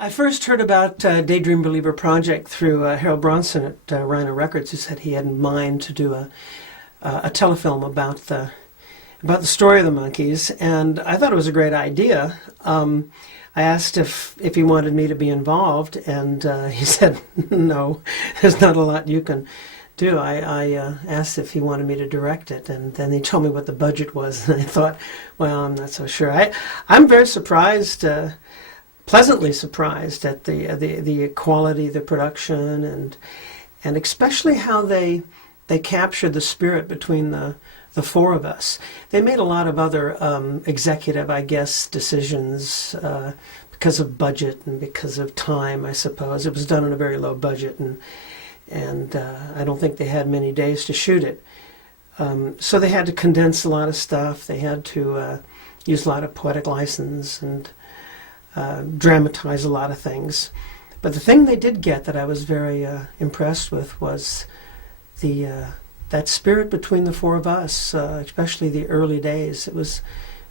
I first heard about Daydream Believer project through Harold Bronson at Rhino Records, who said he had in mind to do a telefilm about the story of the Monkees, and I thought it was a great idea. I asked if he wanted me to be involved, and he said, no, there's not a lot you can do. I asked if he wanted me to direct it, and then he told me what the budget was, and I thought, well, I'm not so sure. I'm very surprised, pleasantly surprised at the quality of the production, and especially how they captured the spirit between the four of us. They made a lot of other executive, I guess, decisions because of budget and because of time, I suppose. It was done on a very low budget, and I don't think they had many days to shoot it. So they had to condense a lot of stuff. They had to use a lot of poetic license and dramatize a lot of things. But the thing they did get that I was very impressed with was that spirit between the four of us, especially the early days. It was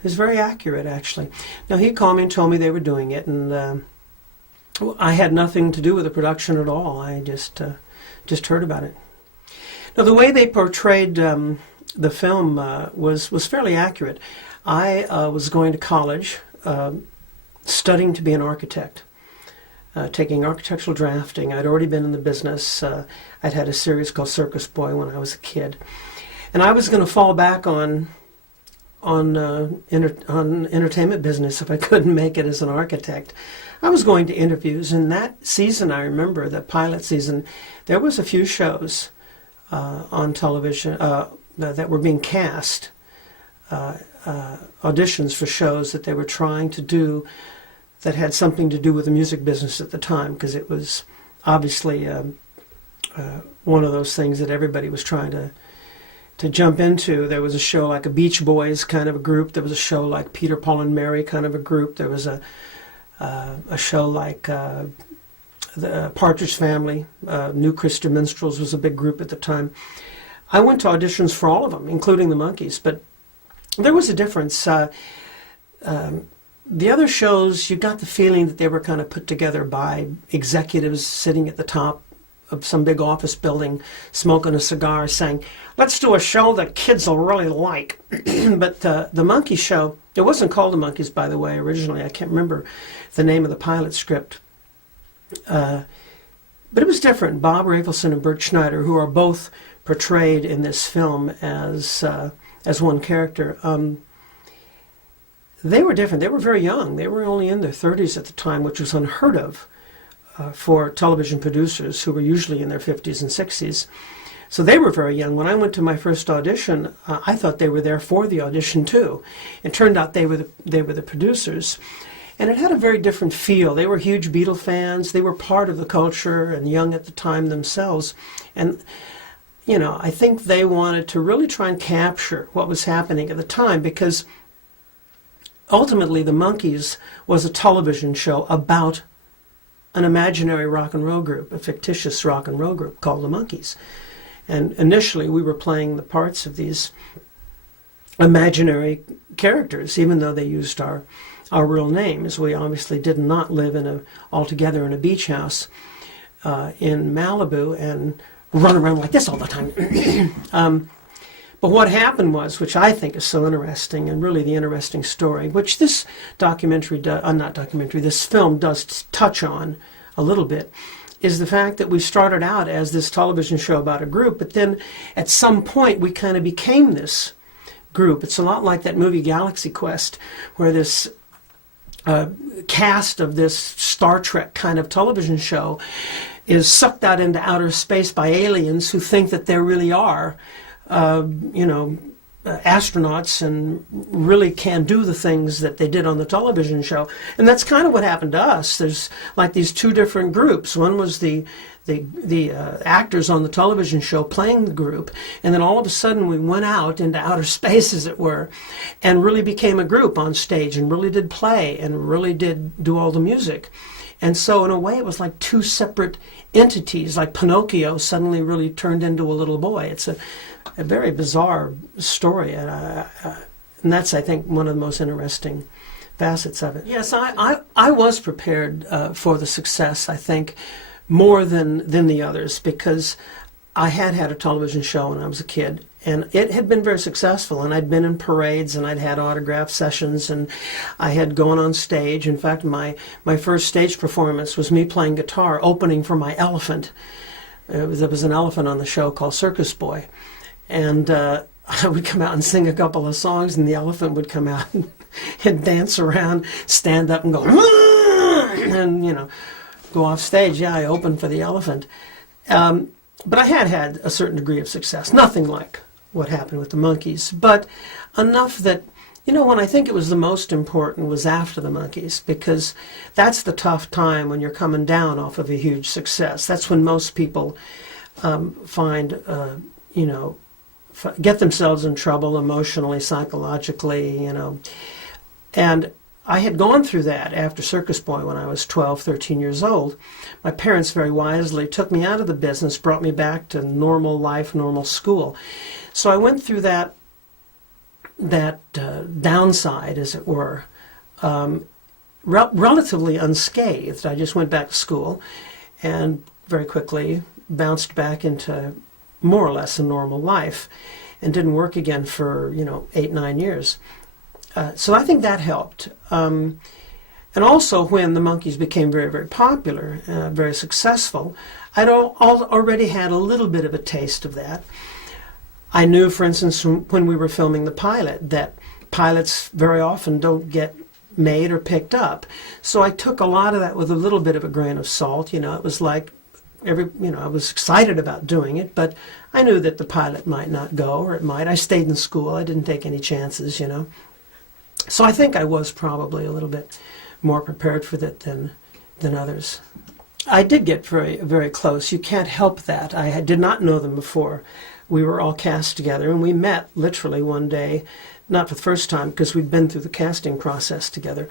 very accurate, actually. Now, he called me and told me they were doing it, and I had nothing to do with the production at all. I just heard about it. Now, the way they portrayed the film was fairly accurate. I was going to college, studying to be an architect. Taking architectural drafting. I'd already been in the business. I'd had a series called Circus Boy when I was a kid, and I was going to fall back on entertainment business if I couldn't make it as an architect. I was going to interviews, and that season, I remember the pilot season, there was a few shows on television that were being cast, auditions for shows that they were trying to do that had something to do with the music business at the time, because it was obviously one of those things that everybody was trying to jump into. There was a show like a Beach Boys kind of a group. There was a show like Peter, Paul, and Mary kind of a group. There was a show like the Partridge Family. New Christian Minstrels was a big group at the time. I went to auditions for all of them, including the Monkees, but there was a difference. The other shows, you got the feeling that they were kind of put together by executives sitting at the top of some big office building, smoking a cigar, saying, let's do a show that kids will really like. But the Monkees show, it wasn't called the Monkees, by the way, originally. I can't remember the name of the pilot script. But it was different. Bob Rafelson and Bert Schneider, who are both portrayed in this film as one character, they were different. They were very young. They were only in their 30s at the time, which was unheard of for television producers who were usually in their 50s and 60s. So they were very young. When I went to my first audition, I thought they were there for the audition too. It turned out they were the producers. And it had a very different feel. They were huge Beatles fans. They were part of the culture and young at the time themselves. And you know, I think they wanted to really try and capture what was happening at the time, because ultimately, the Monkees was a television show about an imaginary rock and roll group, a fictitious rock and roll group called the Monkees. And initially, we were playing the parts of these imaginary characters, even though they used our real names. We obviously did not live altogether in a beach house in Malibu and run around like this all the time. But what happened was, which I think is so interesting, and really the interesting story, which this this film does touch on a little bit, is the fact that we started out as this television show about a group, but then at some point we kind of became this group. It's a lot like that movie Galaxy Quest, where this cast of this Star Trek kind of television show is sucked out into outer space by aliens who think that there really are astronauts and really can do the things that they did on the television show. And that's kind of what happened to us. There's like these two different groups. One was the actors on the television show playing the group, and then all of a sudden we went out into outer space, as it were, and really became a group on stage and really did play and really did do all the music. And so in a way it was like two separate entities, like Pinocchio suddenly really turned into a little boy. It's a very bizarre story, and that's, I think, one of the most interesting facets of it. Yes, I was prepared for the success, I think, more than the others, because I had a television show when I was a kid, and it had been very successful, and I'd been in parades, and I'd had autograph sessions, and I had gone on stage. In fact, my first stage performance was me playing guitar, opening for my elephant. There was an elephant on the show called Circus Boy, and I would come out and sing a couple of songs, and the elephant would come out and dance around, stand up and go, and, you know, go off stage. Yeah, I opened for the elephant. But I had a certain degree of success. Nothing like what happened with the Monkees, but enough that, you know, when I think it was the most important was after the Monkees, because that's the tough time when you're coming down off of a huge success. That's when most people find, you know, get themselves in trouble emotionally, psychologically, you know. And I had gone through that after Circus Boy when I was 12, 13 years old. My parents very wisely took me out of the business, brought me back to normal life, normal school. So I went through that downside, as it were, relatively unscathed. I just went back to school and very quickly bounced back into more or less a normal life and didn't work again for, you know, 8, 9 years. So I think that helped. And also when the Monkees became very, very popular, very successful, I'd already had a little bit of a taste of that. I knew, for instance, when we were filming the pilot, that pilots very often don't get made or picked up. So I took a lot of that with a little bit of a grain of salt. You know, it was like I was excited about doing it, but I knew that the pilot might not go, or it might. I stayed in school. I didn't take any chances, you know. So I think I was probably a little bit more prepared for that than others. I did get very, very close. You can't help that. I did not know them before. We were all cast together, and we met literally one day, not for the first time because we'd been through the casting process together.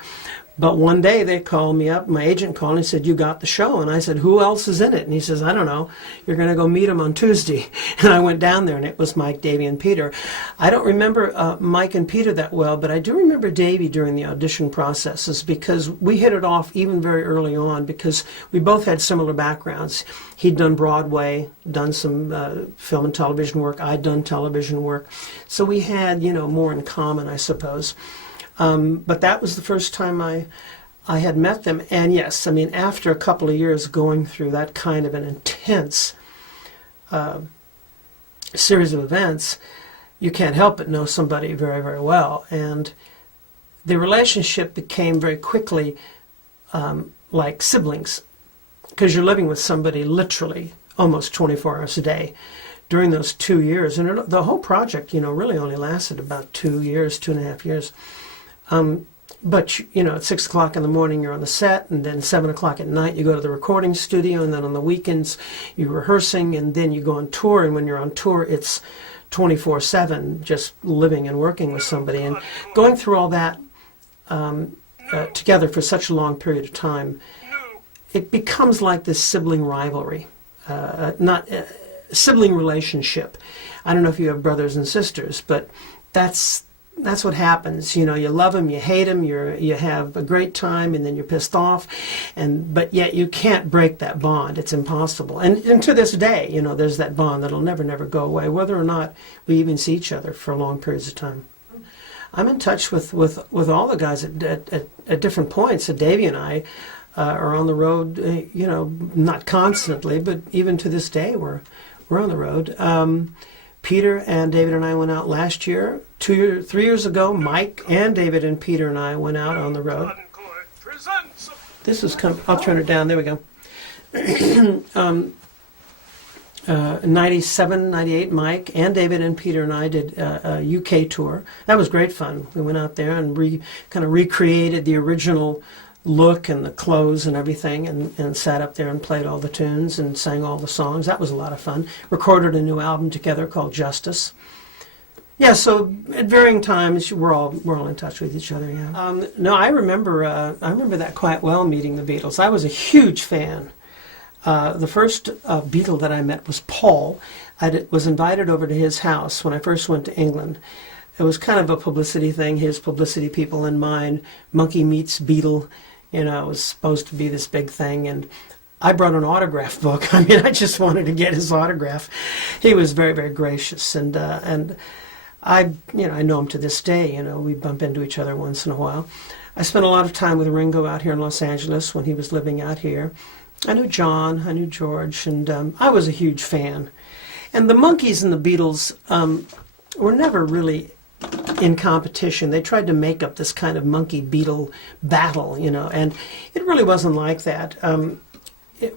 But one day they called me up, my agent called and he said, "You got the show." And I said, "Who else is in it?" And he says, "I don't know. You're going to go meet him on Tuesday." And I went down there, and it was Mike, Davey, and Peter. I don't remember Mike and Peter that well, but I do remember Davey during the audition processes, because we hit it off even very early on, because we both had similar backgrounds. He'd done Broadway, done some film and television work. I'd done television work. So we had, you know, more in common, I suppose. But that was the first time I had met them. And yes, I mean, after a couple of years going through that kind of an intense series of events, you can't help but know somebody very, very well. And the relationship became very quickly like siblings, because you're living with somebody literally almost 24 hours a day during those 2 years. And the whole project, you know, really only lasted about 2 years, 2.5 years. But, you know, at 6 o'clock in the morning you're on the set, and then 7 o'clock at night you go to the recording studio, and then on the weekends you're rehearsing, and then you go on tour. And when you're on tour, it's 24/7, just living and working with somebody. And going through all that together for such a long period of time, it becomes like this sibling rivalry, sibling relationship. I don't know if you have brothers and sisters, but that's what happens. You know, you love them, you hate them, you have a great time, and then you're pissed off, but yet you can't break that bond. It's impossible. And to this day, you know, there's that bond that'll never go away, whether or not we even see each other for long periods of time. I'm in touch with all the guys at different points. Davey and I are on the road, you know, not constantly, but even to this day we're on the road. Peter and David and I went out last year. 3 years ago, Mike and David and Peter and I went out on the road. This is I'll turn it down. There we go. 97, 98, Mike and David and Peter and I did a UK tour. That was great fun. We went out there and kind of recreated the original look and the clothes and everything, and sat up there and played all the tunes and sang all the songs. That was a lot of fun. Recorded a new album together called Justice. Yeah, so at varying times we're all in touch with each other. Yeah. No, I remember that quite well, meeting the Beatles. I was a huge fan. The first Beatle that I met was Paul. I was invited over to his house when I first went to England. it was kind of a publicity thing, his publicity people and mine. Monkey meets Beatle, you know, it was supposed to be this big thing. And I brought an autograph book. I mean, I just wanted to get his autograph. He was very, very gracious. And I know him to this day. You know, we bump into each other once in a while. I spent a lot of time with Ringo out here in Los Angeles when he was living out here. I knew John, I knew George, and I was a huge fan. And the Monkees and the Beatles were never really in competition. They tried to make up this kind of monkey-Beatle battle, you know, and it really wasn't like that.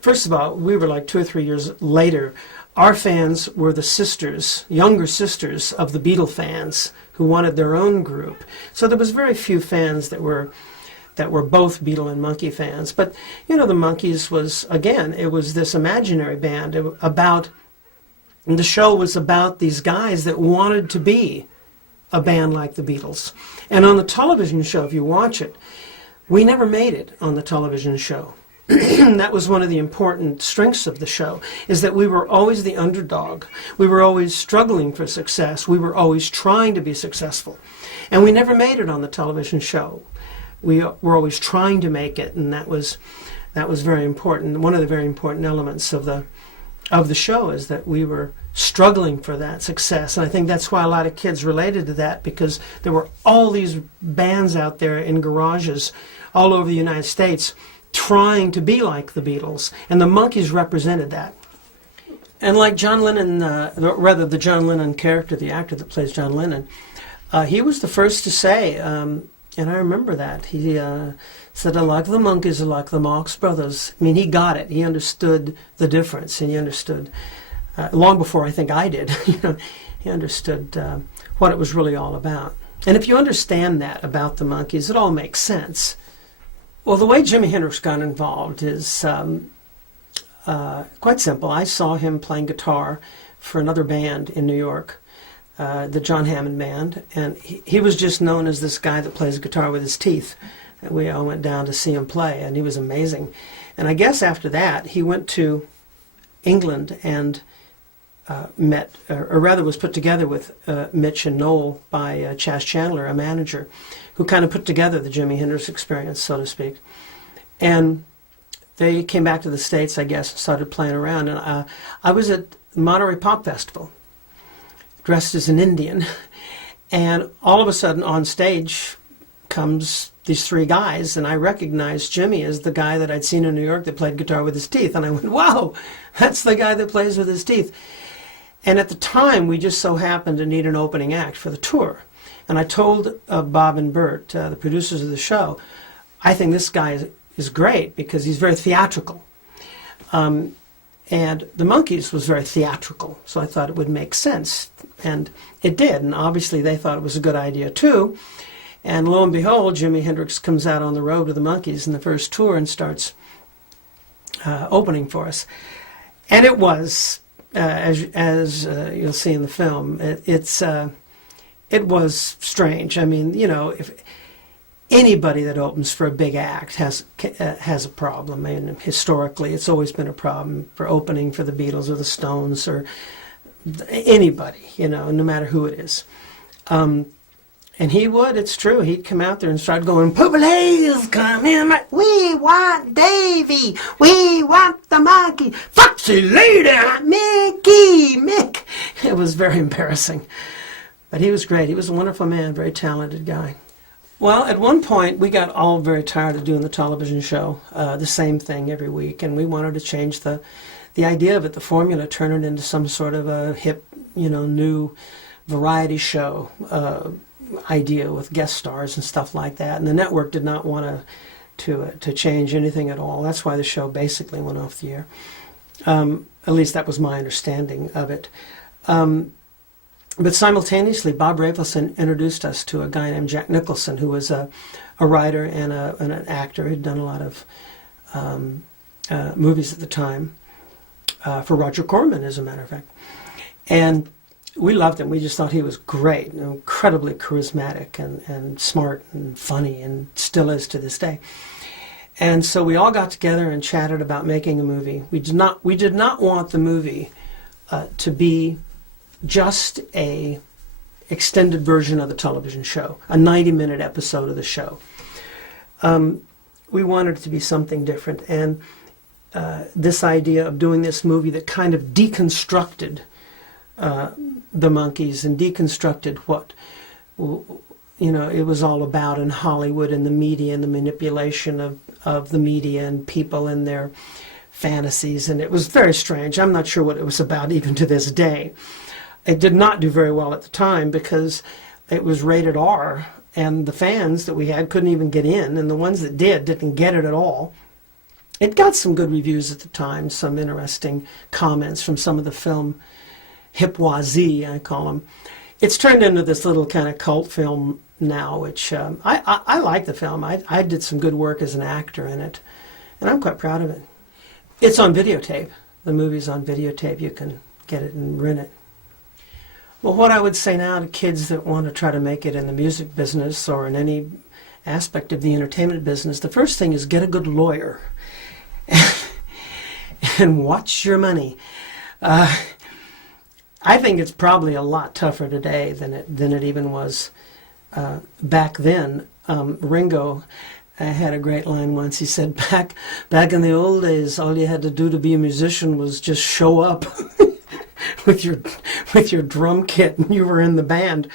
First of all, we were like 2 or 3 years later. Our fans were the sisters, younger sisters of the Beatle fans who wanted their own group. So there was very few fans that were both Beatle and Monkee fans. But, you know, the Monkees was, again, it was this imaginary band the show was about these guys that wanted to be a band like the Beatles. And on the television show, if you watch it, we never made it on the television show. That was one of the important strengths of the show, is that we were always the underdog. We were always struggling for success. We were always trying to be successful. And we never made it on the television show. We were always trying to make it, and that was very important. One of the very important elements of the show is that we were struggling for that success. And I think that's why a lot of kids related to that, because there were all these bands out there in garages all over the United States trying to be like the Beatles, and the Monkees represented that. And like John Lennon, the John Lennon character, the actor that plays John Lennon, he was the first to say, and I remember that, he said, I like the Monkees, I like the Marx Brothers. I mean, he got it. He understood the difference, and he understood, long before I think I did, you know, he understood what it was really all about. And if you understand that about the Monkees, it all makes sense. Well, the way Jimi Hendrix got involved is quite simple. I saw him playing guitar for another band in New York, the John Hammond Band, and he was just known as this guy that plays guitar with his teeth. We all went down to see him play, and he was amazing. And I guess after that, he went to England and met, or rather was put together with Mitch and Noel by Chas Chandler, a manager, who kind of put together the Jimi Hendrix experience, so to speak. And they came back to the States, I guess, and started playing around. And I was at Monterey Pop Festival, dressed as an Indian, and all of a sudden on stage comes these three guys, and I recognized Jimmy as the guy that I'd seen in New York that played guitar with his teeth. And I went, wow, that's the guy that plays with his teeth. And at the time, we just so happened to need an opening act for the tour. And I told Bob and Bert, the producers of the show, I think this guy is great because he's very theatrical. And the Monkees was very theatrical, so I thought it would make sense. And it did, and obviously they thought it was a good idea too. And lo and behold, Jimi Hendrix comes out on the road with the Monkees in the first tour and starts opening for us. And it was, as you'll see in the film, it was strange. I mean, you know, if anybody that opens for a big act has a problem. I mean, historically, it's always been a problem for opening for the Beatles or the Stones or anybody, you know, no matter who it is. And he would, it's true, he'd come out there and start going, "Please come in, we want Davy, we want the monkey, foxy lady, Mick." It was very embarrassing. But he was great. He was a wonderful man, very talented guy. Well, at one point, we got all very tired of doing the television show, the same thing every week, and we wanted to change the idea of it, the formula, turn it into some sort of a hip, you know, new variety show idea with guest stars and stuff like that. And the network did not want to change anything at all. That's why the show basically went off the air. At least that was my understanding of it. But simultaneously, Bob Rafelson introduced us to a guy named Jack Nicholson, who was a writer and an actor. He'd done a lot of movies at the time, for Roger Corman, as a matter of fact. And we loved him. We just thought he was great, incredibly charismatic and smart and funny, and still is to this day. And so we all got together and chatted about making a movie. We did not want the movie to be just a extended version of the television show, a 90-minute episode of the show. We wanted it to be something different, and this idea of doing this movie that kind of deconstructed the Monkees and deconstructed what it was all about in Hollywood and the media and the manipulation of the media and people and their fantasies, and it was very strange. I'm not sure what it was about even to this day. It did not do very well at the time because it was rated R, and the fans that we had couldn't even get in, and the ones that didn't get it at all. It got some good reviews at the time, some interesting comments from some of the film hipwazi, I call them. It's turned into this little kind of cult film now, which I like the film. I did some good work as an actor in it, and I'm quite proud of it. It's on videotape. The movie's on videotape. You can get it and rent it. Well, what I would say now to kids that want to try to make it in the music business or in any aspect of the entertainment business, the first thing is get a good lawyer and watch your money. I think it's probably a lot tougher today than it even was back then. Ringo had a great line once. He said, back in the old days, all you had to do to be a musician was just show up with your drum kit and you were in the band.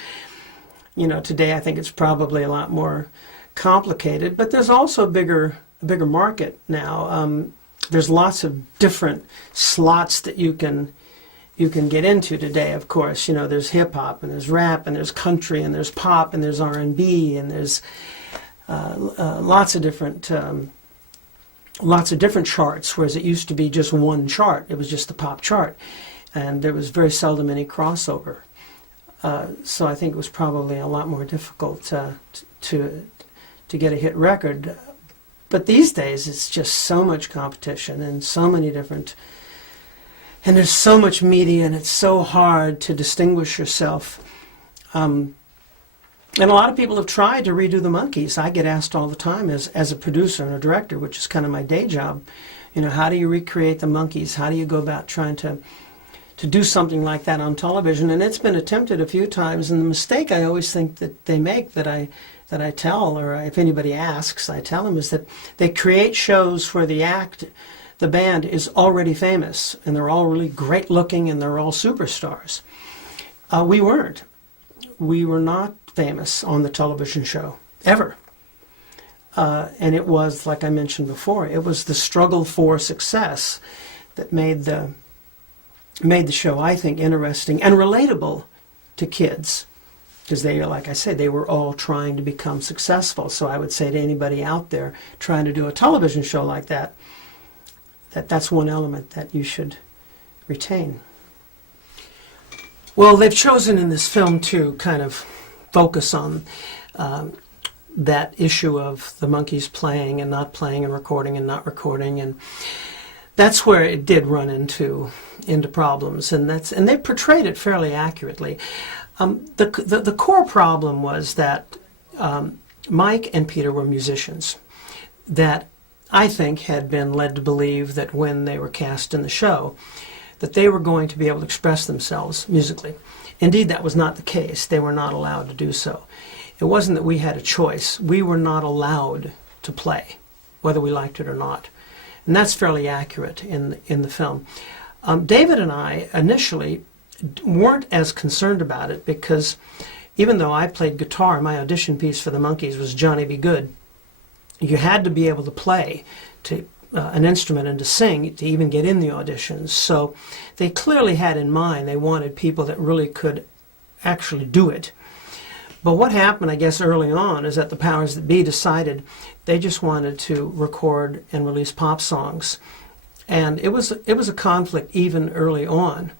Today I think it's probably a lot more complicated, but there's also a bigger market now. There's lots of different slots that you can get into today, of course. There's hip-hop, and there's rap, and there's country, and there's pop, and there's R&B, and there's lots of different charts, whereas it used to be just one chart. It was just the pop chart, and there was very seldom any crossover. So I think it was probably a lot more difficult to get a hit record. But these days, it's just so much competition and so many different... And there's so much media, and it's so hard to distinguish yourself. And a lot of people have tried to redo the Monkees. I get asked all the time as a producer and a director, which is kind of my day job, how do you recreate the Monkees? How do you go about trying to do something like that on television? And it's been attempted a few times, and the mistake I always think that they make, that I tell, or if anybody asks, I tell them, is that they create shows where the band is already famous, and they're all really great looking, and they're all superstars. We weren't. We were not famous on the television show, ever. And it was, like I mentioned before, it was the struggle for success that made the show, I think, interesting and relatable to kids. Because like I said, they were all trying to become successful. So I would say to anybody out there trying to do a television show like that, that's one element that you should retain. Well, they've chosen in this film to kind of focus on that issue of the Monkees playing and not playing and recording and not recording, and that's where it did run into problems, and they portrayed it fairly accurately. The core problem was that Mike and Peter were musicians that I think had been led to believe that when they were cast in the show that they were going to be able to express themselves musically. Indeed, that was not the case. They were not allowed to do so. It wasn't that we had a choice. We were not allowed to play, whether we liked it or not. And that's fairly accurate in the film. David and I initially weren't as concerned about it because even though I played guitar, my audition piece for the Monkees was Johnny Be Good. You had to be able to play an instrument and to sing to even get in the auditions. So they clearly had in mind they wanted people that really could actually do it. But what happened, I guess, early on is that the powers that be decided they just wanted to record and release pop songs. And it was a conflict even early on.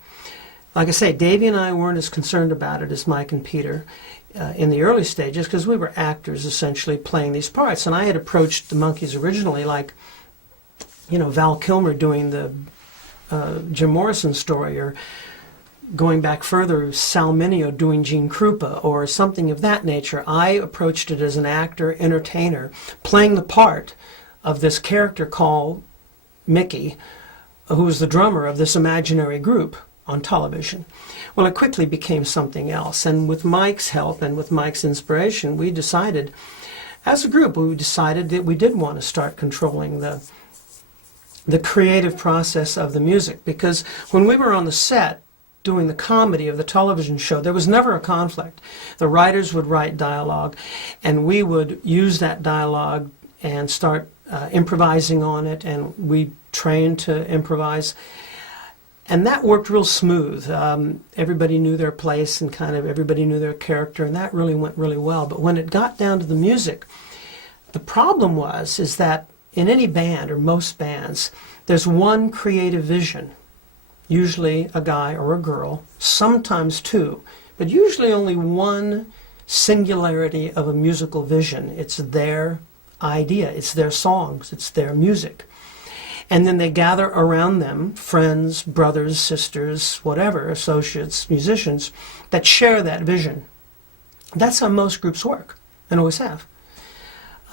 Like I say, Davey and I weren't as concerned about it as Mike and Peter in the early stages because we were actors essentially playing these parts. And I had approached the Monkees originally like, Val Kilmer doing the Jim Morrison story, or going back further, Sal Mineo doing Gene Krupa, or something of that nature. I approached it as an actor, entertainer, playing the part of this character called Mickey, who was the drummer of this imaginary group on television. Well, it quickly became something else, and with Mike's help and with Mike's inspiration, we decided, as a group, we decided that we did want to start controlling the creative process of the music, because when we were on the set doing the comedy of the television show, there was never a conflict. The writers would write dialogue, and we would use that dialogue and start improvising on it, and we trained to improvise. And that worked real smooth. Everybody knew their place and kind of everybody knew their character, and that really went really well. But when it got down to the music, the problem is that in any band, or most bands, there's one creative vision, usually a guy or a girl, sometimes two, but usually only one singularity of a musical vision. It's their idea, it's their songs, it's their music. And then they gather around them, friends, brothers, sisters, whatever, associates, musicians, that share that vision. That's how most groups work, and always have.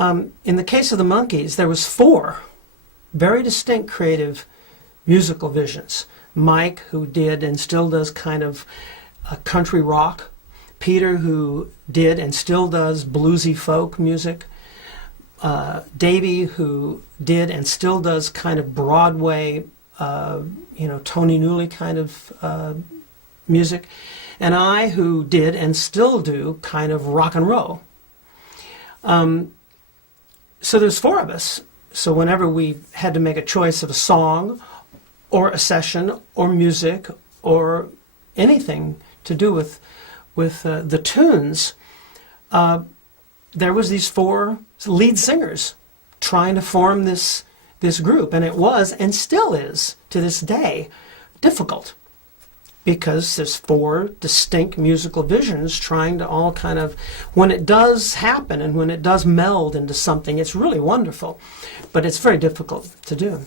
In the case of the Monkees, there was 4 very distinct creative musical visions. Mike, who did and still does kind of country rock. Peter, who did and still does bluesy folk music. Davey, who did and still does kind of Broadway, Tony Newley kind of music. And I, who did and still do kind of rock and roll. So there's 4 of us. So whenever we had to make a choice of a song or a session or music or anything to do with the tunes, there was these 4 lead singers trying to form this group, and it was and still is to this day difficult, because there's 4 distinct musical visions trying to all kind of, when it does happen and when it does meld into something, it's really wonderful, but it's very difficult to do.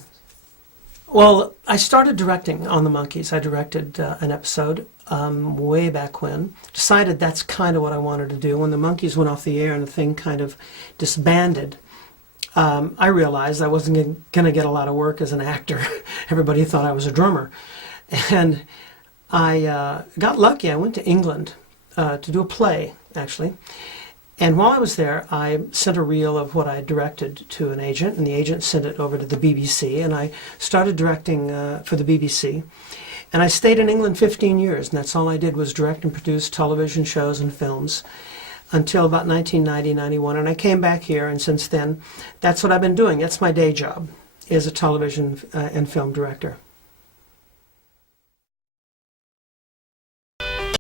Well, I started directing on the Monkees. I directed an episode way back when. Decided that's kind of what I wanted to do. When the Monkees went off the air and the thing kind of disbanded, I realized I wasn't going to get a lot of work as an actor. Everybody thought I was a drummer. And I got lucky. I went to England to do a play, actually. And while I was there, I sent a reel of what I directed to an agent, and the agent sent it over to the BBC, and I started directing for the BBC. And I stayed in England 15 years, and that's all I did was direct and produce television shows and films until about 1990, 91. And I came back here, and since then, that's what I've been doing. That's my day job, is a television and film director.